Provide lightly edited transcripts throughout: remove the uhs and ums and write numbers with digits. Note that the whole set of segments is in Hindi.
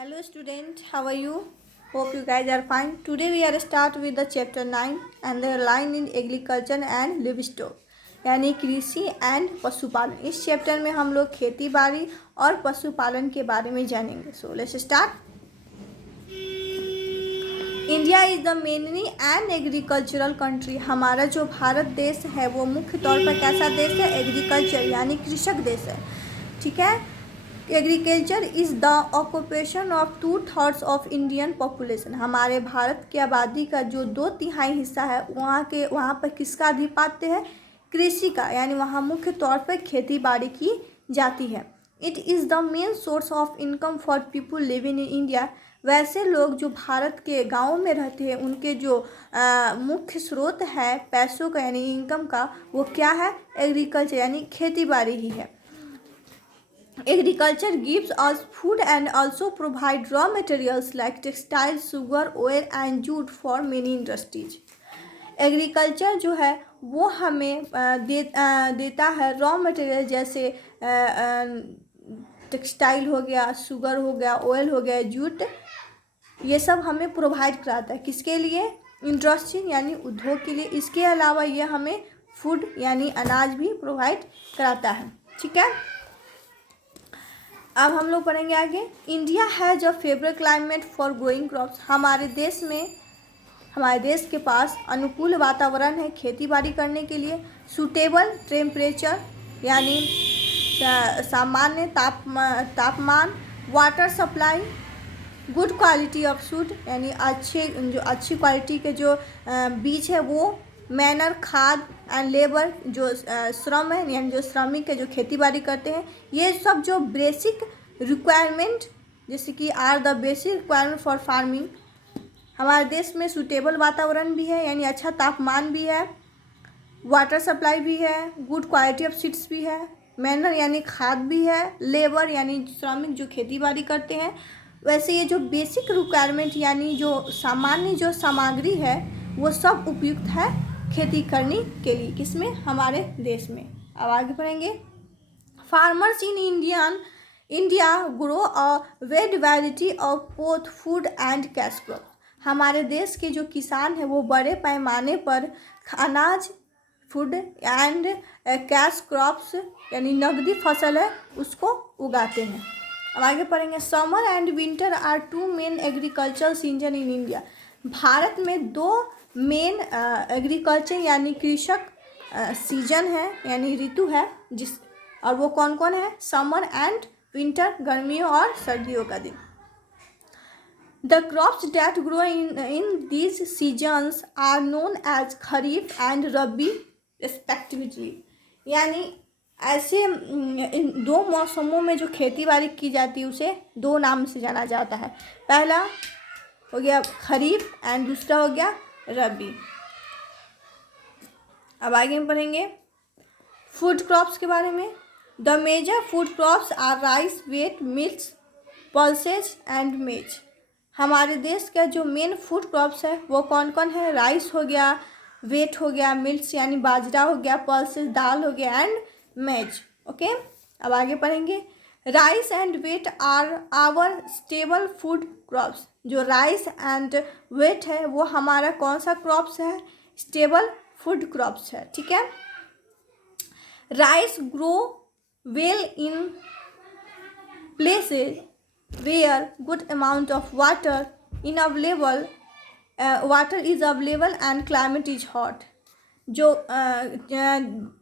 Hello student, how are you? Hope you guys are fine. Today we are start with the chapter 9 and the line in agriculture and livestock यानी कृषि एंड पशुपालन। इस चैप्टर में हम लोग खेती बाड़ी और पशुपालन के बारे में जानेंगे। So let's start. India is the mainly and agricultural country. हमारा जो भारत देश है वो मुख्य तौर पर कैसा देश है? एग्रीकल्चर यानी कृषक देश है। ठीक है। Agriculture is the occupation of 2/3 of Indian population. हमारे भारत की आबादी का जो 2/3 हिस्सा है वहाँ पर किसका अधिपत्य है? कृषि का, यानी वहाँ मुख्य तौर पर खेती बाड़ी की जाती है। It is the main source of income for people living in India. वैसे लोग जो भारत के गाँव में रहते हैं उनके जो मुख्य स्रोत है पैसों का यानी इनकम का, वो क्या है? एग्रीकल्चर यानी खेती बाड़ी ही है। Agriculture gives us food and also provide raw materials like textiles, sugar, oil and jute for many industries. Agriculture जो है वो हमें देता है रॉ मटेरियल, जैसे टेक्सटाइल हो गया, शुगर हो गया, ऑयल हो गया, जूट, ये सब हमें प्रोवाइड कराता है। किसके लिए? इंडस्ट्री यानी उद्योग के लिए। इसके अलावा ये हमें फूड यानी अनाज भी प्रोवाइड कराता है। ठीक है। अब हम लोग पढ़ेंगे आगे। India has a favourite climate for growing crops. हमारे देश के पास अनुकूल वातावरण है खेती बाड़ी करने के लिए। सूटेबल टेम्परेचर यानी सामान्य तापमान, water supply, good quality of food यानी अच्छी क्वालिटी के जो बीज है वो, मैनर, खाद एंड लेबर जो श्रम है यानी जो श्रमिक है जो खेती बाड़ी करते हैं, ये सब जो बेसिक रिक्वायरमेंट जैसे कि are the basic requirement for farming. हमारे देश में सूटेबल वातावरण भी है यानी अच्छा तापमान भी है, वाटर सप्लाई भी है, गुड क्वालिटी ऑफ सीड्स भी है, मैनर यानी खाद भी है, लेबर यानी श्रमिक जो खेती बाड़ी करते हैं। वैसे ये जो बेसिक रिक्वायरमेंट यानी जो सामान्य जो सामग्री है वो सब उपयुक्त है खेती करने के लिए। किसमें? हमारे देश में। अब आगे पढ़ेंगे। Farmers in India grow a wide variety of both food and cash crop. हमारे देश के जो किसान हैं वो बड़े पैमाने पर अनाज, फूड एंड कैश क्रॉप्स यानी नकदी फसल है उसको उगाते हैं। अब आगे पढ़ेंगे। Summer and winter are 2 main agriculture season in India. भारत में 2 मेन एग्रीकल्चर यानी कृषक सीजन है यानी ऋतु है और वो कौन कौन है? समर एंड विंटर, गर्मियों और सर्दियों का दिन। The crops that grow in these seasons are known as kharif and rabi respectively. यानी ऐसे इन 2 मौसमों में जो खेती बाड़ी की जाती है उसे 2 नाम से जाना जाता है। पहला हो गया खरीफ एंड दूसरा हो गया रबी। अब आगे हम पढ़ेंगे फूड क्रॉप्स के बारे में। The major food crops are rice, wheat, millets, pulses and maize. हमारे देश का जो मेन फूड क्रॉप्स है वो कौन कौन है? राइस हो गया, व्हीट हो गया, मिल्स यानी बाजरा हो गया, पल्सेस दाल हो गया एंड मेज। ओके। अब आगे पढ़ेंगे। Rice and wheat are our staple food crops. जो राइस एंड व्हीट है वो हमारा कौन सा क्रॉप्स है? स्टेबल फूड क्रॉप्स है। ठीक है। Rice grow well in places where good amount of water is available and climate is hot. जो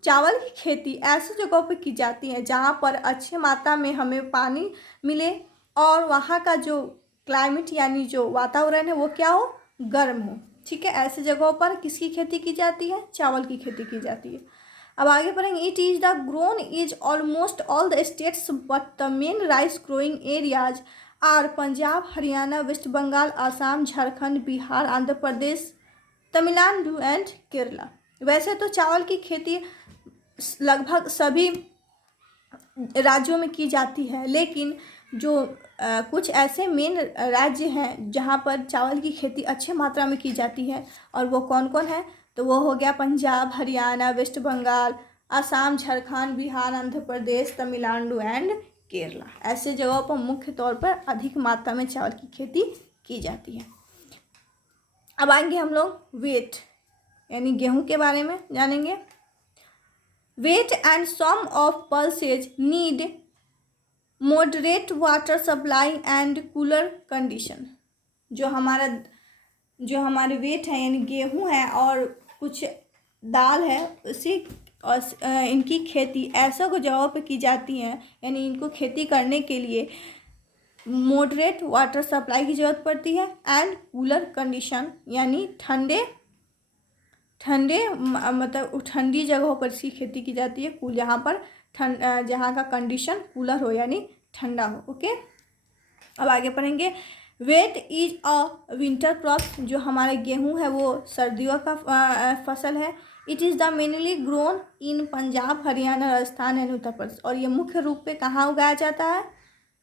चावल की खेती ऐसी जगहों पर की जाती है जहाँ पर अच्छे मात्रा में हमें पानी मिले और वहाँ का जो क्लाइमेट यानी जो वातावरण है वो क्या हो? गर्म हो। ठीक है। ऐसी जगहों पर किसकी खेती की जाती है? चावल की खेती की जाती है। अब आगे पढ़ेंगे। It is the grown is almost all the states but the main rice growing areas are Punjab, Haryana, West Bengal, Assam, Jharkhand, Bihar, Andhra Pradesh, Tamil Nadu and Kerala. वैसे तो चावल की खेती लगभग सभी राज्यों में की जाती है, लेकिन जो कुछ ऐसे मेन राज्य हैं जहाँ पर चावल की खेती अच्छे मात्रा में की जाती है और वो कौन कौन है? तो वो हो गया पंजाब, हरियाणा, वेस्ट बंगाल, आसाम, झारखंड, बिहार, आंध्र प्रदेश, तमिलनाडु एंड केरला। ऐसे जगहों पर मुख्य तौर पर अधिक मात्रा में चावल की खेती की जाती है। अब आएंगे हम लोग वेट यानी गेहूं के बारे में जानेंगे। Wheat and some of pulses need moderate water supply and cooler condition. जो हमारे वेट है यानी गेहूं है और कुछ दाल है उसी और इनकी खेती ऐसा को जगहों पे की जाती है यानी इनको खेती करने के लिए मॉडरेट वाटर सप्लाई की ज़रूरत पड़ती है एंड कूलर कंडीशन यानी ठंडे मतलब ठंडी जगहों पर इसकी खेती की जाती है। यहाँ पर जहाँ का कंडीशन कूलर हो यानी ठंडा हो। ओके, अब आगे पढ़ेंगे। Wheat is a winter crop. जो हमारे गेहूं है वो सर्दियों का फसल है। It is the mainly grown in Punjab, Haryana, Rajasthan and Uttar Pradesh. और ये मुख्य रूप पे कहाँ उगाया जाता है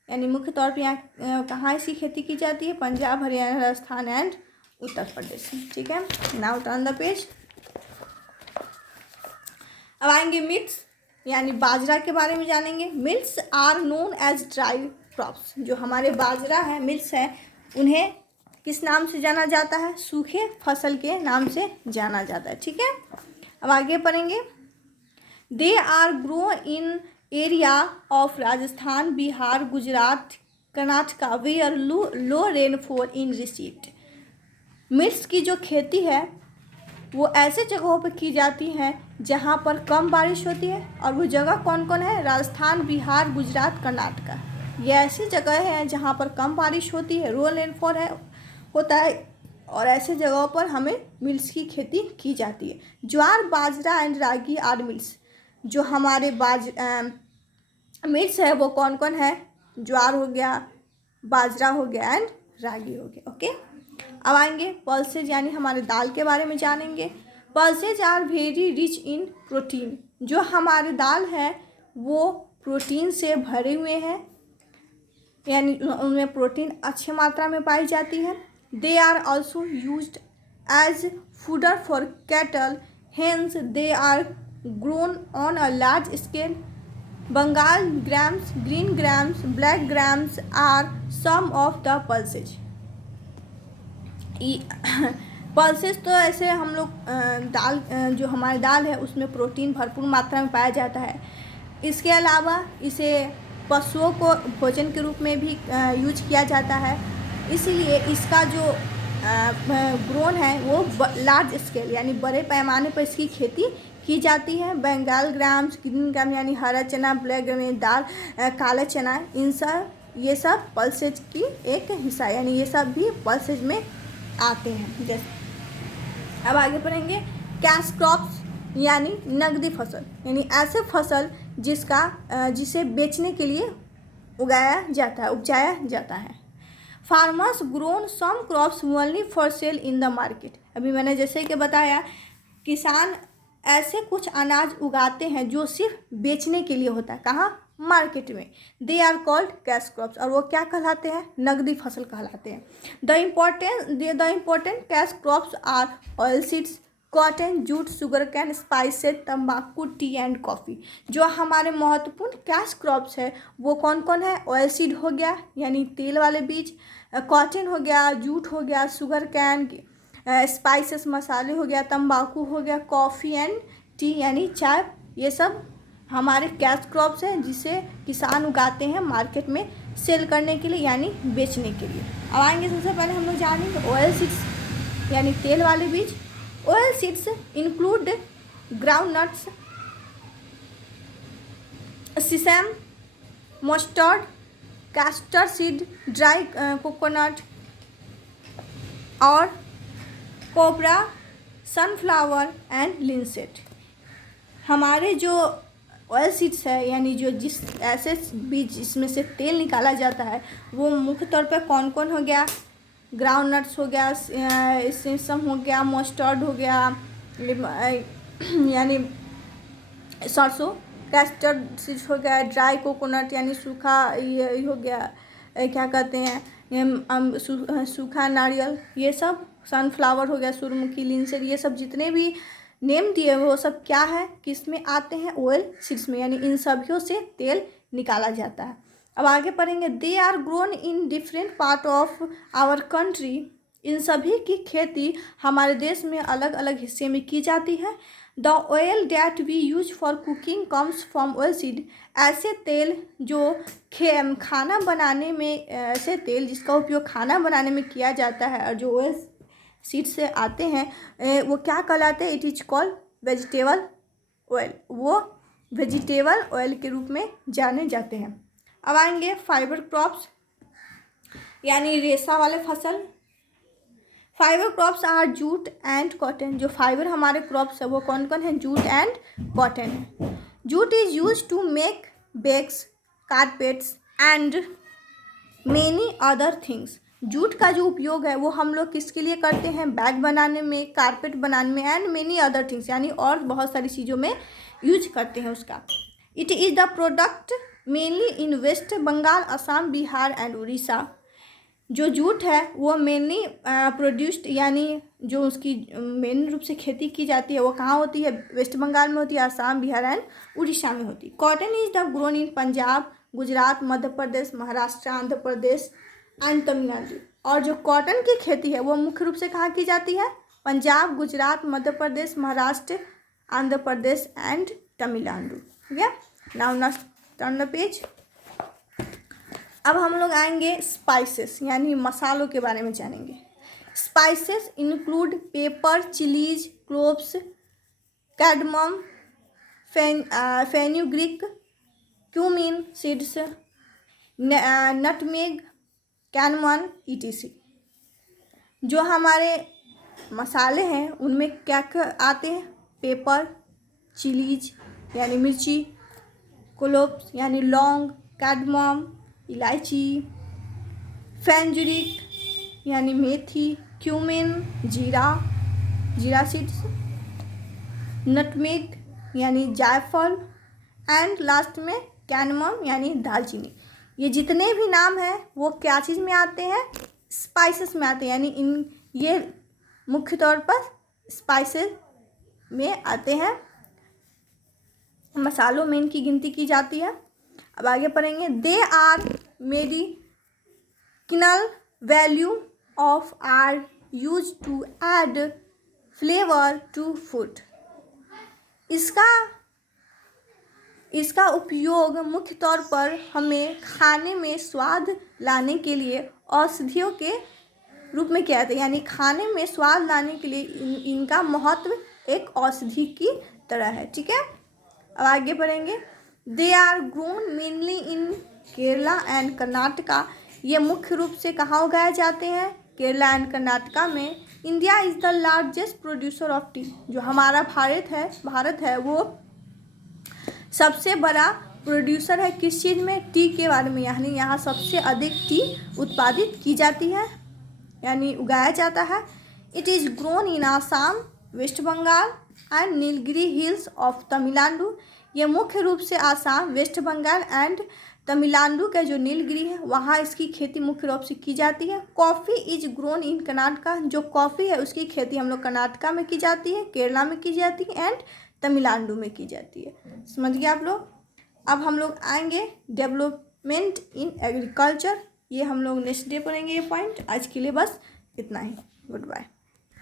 यानी मुख्य तौर पे यहाँ कहाँ इसकी खेती की जाती है? पंजाब, हरियाणा, राजस्थान एंड उत्तर प्रदेश। ठीक है, नाउ टर्न द पेज। अब आएंगे मिल्स यानी बाजरा के बारे में जानेंगे। Millets are known as dry crops. जो हमारे बाजरा है मिल्स है उन्हें किस नाम से जाना जाता है? सूखे फसल के नाम से जाना जाता है। ठीक है, अब आगे पढ़ेंगे। They are grow in area of Rajasthan, Bihar, Gujarat, Karnataka where low rainfall in received. मिर्च की जो खेती है वो ऐसे जगहों पर की जाती है जहाँ पर कम बारिश होती है। और वो जगह कौन कौन है? राजस्थान, बिहार, गुजरात, कर्नाटका। ये ऐसी जगह है जहाँ पर कम बारिश होती है, लो रेनफॉल होता है और ऐसे जगहों पर हमें मिल्स की खेती की जाती है। ज्वार, बाजरा एंड रागी आर मिल्स। जो हमारे मिल्स है वो कौन कौन है? ज्वार हो गया, बाजरा हो गया एंड रागी हो गया। ओके, अब आएंगे पल्सेज यानी हमारे दाल के बारे में जानेंगे। Pulses are very rich in protein. जो हमारे दाल है वो प्रोटीन से भरे हुए हैं यानी उनमें प्रोटीन अच्छी मात्रा में पाई जाती है। They are also used as fodder for cattle, hence they are grown on a large scale. Bengal grams, green grams, black grams are some of the pulses. Pulses तो ऐसे हम लोग दाल जो हमारी दाल है उसमें प्रोटीन भरपूर मात्रा में पाया जाता है। इसके अलावा इसे पशुओं को भोजन के रूप में भी यूज किया जाता है। इसीलिए इसका जो ग्रोन है वो लार्ज स्केल यानी बड़े पैमाने पर इसकी खेती की जाती है। बंगाल ग्राम्स, ग्रीन ग्राम यानी हरा चना, ब्लैक ग्राम यानी दाल, काला चना, ये सब पल्सेज की एक हिस्सा यानी ये सब भी पल्सेज में आते हैं। जैसे अब आगे पढ़ेंगे कैश क्रॉप्स यानी नकदी फसल यानी ऐसे फसल जिसे बेचने के लिए उपजाया जाता है। Farmers grown some crops only for sale in the market. अभी मैंने जैसे कि बताया किसान ऐसे कुछ अनाज उगाते हैं जो सिर्फ बेचने के लिए होता है। कहाँ? मार्केट में। They are called cash crops और वो क्या कहलाते हैं? नकदी फसल कहलाते हैं। The important cash crops are oil seeds, cotton, jute, sugar cane, spices, तंबाकू, टी एंड कॉफ़ी। जो हमारे महत्वपूर्ण कैश क्रॉप्स है वो कौन कौन है? ऑयल सीड हो गया यानी तेल वाले बीज, कॉटन हो गया, जूट हो गया, शुगर कैन, स्पाइसेस मसाले हो गया, तंबाकू हो गया, कॉफ़ी एंड टी यानी चाय। ये सब हमारे कैश क्रॉप्स हैं जिसे किसान उगाते हैं मार्केट में सेल करने के लिए यानी बेचने के लिए। अब आएंगे सबसे पहले हम लोग जानेंगे ऑयल सीड्स यानी तेल वाले बीज। Oil seeds include ground nuts, sesame, mustard, castor seed, dry coconut और कोबरा, सनफ्लावर एंड लिंसेट। हमारे जो ऑयल सीड्स है यानी जिस ऐसे बीज जिसमें से तेल निकाला जाता है वो मुख्य तौर पर कौन कौन हो गया? ग्राउंड नट्स हो गया, सिसम हो गया, मस्टर्ड हो गया यानी सरसों, कैस्टर सीड्स हो गया, ड्राई कोकोनट यानी सूखा ये हो गया क्या कहते हैं सूखा नारियल, ये सब, सनफ्लावर हो गया, सूरजमुखी, लिंसेट, ये सब जितने भी नेम दिए हुए वो सब क्या है? किस में आते हैं? ऑयल सीड्स में यानी इन सभी से तेल निकाला जाता है। अब आगे पढ़ेंगे, they are grown in different part of our country. इन सभी की खेती हमारे देश में अलग अलग हिस्से में की जाती है। The oil that we use for cooking comes from oil seed. ऐसे तेल जो खाना बनाने में, ऐसे तेल जिसका उपयोग खाना बनाने में किया जाता है और जो ऑयल सीड से आते हैं, वो क्या कहलाते हैं? It is called vegetable oil. वो वेजिटेबल ऑयल के रूप में जाने जाते हैं। अब आएंगे फाइबर क्रॉप्स यानी रेशा वाले फसल। Fibre crops are jute and cotton. जो फाइबर हमारे क्रॉप्स है वो कौन कौन है? जूट एंड कॉटन है। Jute is use to make bags, carpets and many other things. Jute का जो उपयोग है वो हम लोग किसके लिए करते हैं? बैग बनाने में, कारपेट बनाने में एंड मेनी अदर थिंग्स यानी और बहुत सारी चीज़ों में यूज करते हैं उसका। It is the product mainly in West Bengal, Assam, Bihar and Orissa. जो जूट है वो मेनली प्रोड्यूस्ड यानी जो उसकी मेन रूप से खेती की जाती है वो कहाँ होती है? वेस्ट बंगाल में होती है, असम, बिहार एंड उड़ीसा में होती है। Cotton is the grown in Punjab, Gujarat, Madhya Pradesh, Maharashtra, Andhra Pradesh and Tamil Nadu. और जो कॉटन की खेती है वो मुख्य रूप से कहाँ की जाती है? पंजाब, गुजरात, मध्य प्रदेश, महाराष्ट्र, आंध्र प्रदेश एंड तमिलनाडु। ठीक है, now next turn the page. अब हम लोग आएंगे स्पाइसेस यानी मसालों के बारे में जानेंगे। Spices include pepper, chillies, cloves, cardamom, fenugreek, cumin seeds, nutmeg, cinnamon etc। जो हमारे मसाले हैं उनमें क्या क्या आते हैं? पेपर, चिलीज यानी मिर्ची, क्लोव्स यानी लौंग, कैडमम इलायची, फेन्यूग्रीक यानी मेथी, क्यूमिन जीरा सीड्स, नटमेग यानी जायफल एंड लास्ट में कैनमम यानी दालचीनी। ये जितने भी नाम हैं वो क्या चीज़ में आते हैं? स्पाइसेस में आते हैं यानी इन ये मुख्य तौर पर स्पाइसेस में आते हैं, मसालों में इनकी गिनती की जाती है। अब आगे पढ़ेंगे, they are medicinal value of or use to add flavour to food. इसका उपयोग मुख्य तौर पर हमें खाने में स्वाद लाने के लिए औषधियों के रूप में किया जाता है यानी खाने में स्वाद लाने के लिए इनका महत्व एक औषधि की तरह है। ठीक है, अब आगे बढ़ेंगे। They are grown mainly in Kerala and Karnataka. ये मुख्य रूप से कहाँ उगाए जाते हैं? केरला एंड कर्नाटका में। India is the largest producer of T. जो हमारा भारत है वो सबसे बड़ा प्रोड्यूसर है किस चीज़ में? टी के बारे में, यानी यहाँ सबसे अधिक टी उत्पादित की जाती है यानी उगाया जाता है। It is grown in Assam, West Bengal and Nilgiri hills of Tamil Nadu. ये मुख्य रूप से आसाम, वेस्ट बंगाल एंड तमिलनाडु का जो नीलगिरी है वहाँ इसकी खेती मुख्य रूप से की जाती है। Coffee is grown in Karnataka. जो कॉफ़ी है उसकी खेती हम लोग कर्नाटका में की जाती है, केरला में की जाती है एंड तमिलनाडु में की जाती है। समझ गए आप लोग? अब हम लोग आएंगे डेवलपमेंट इन एग्रीकल्चर। ये हम लोग नेक्स्ट डे पढ़ेंगे ये पॉइंट। आज के लिए बस इतना ही। Good bye.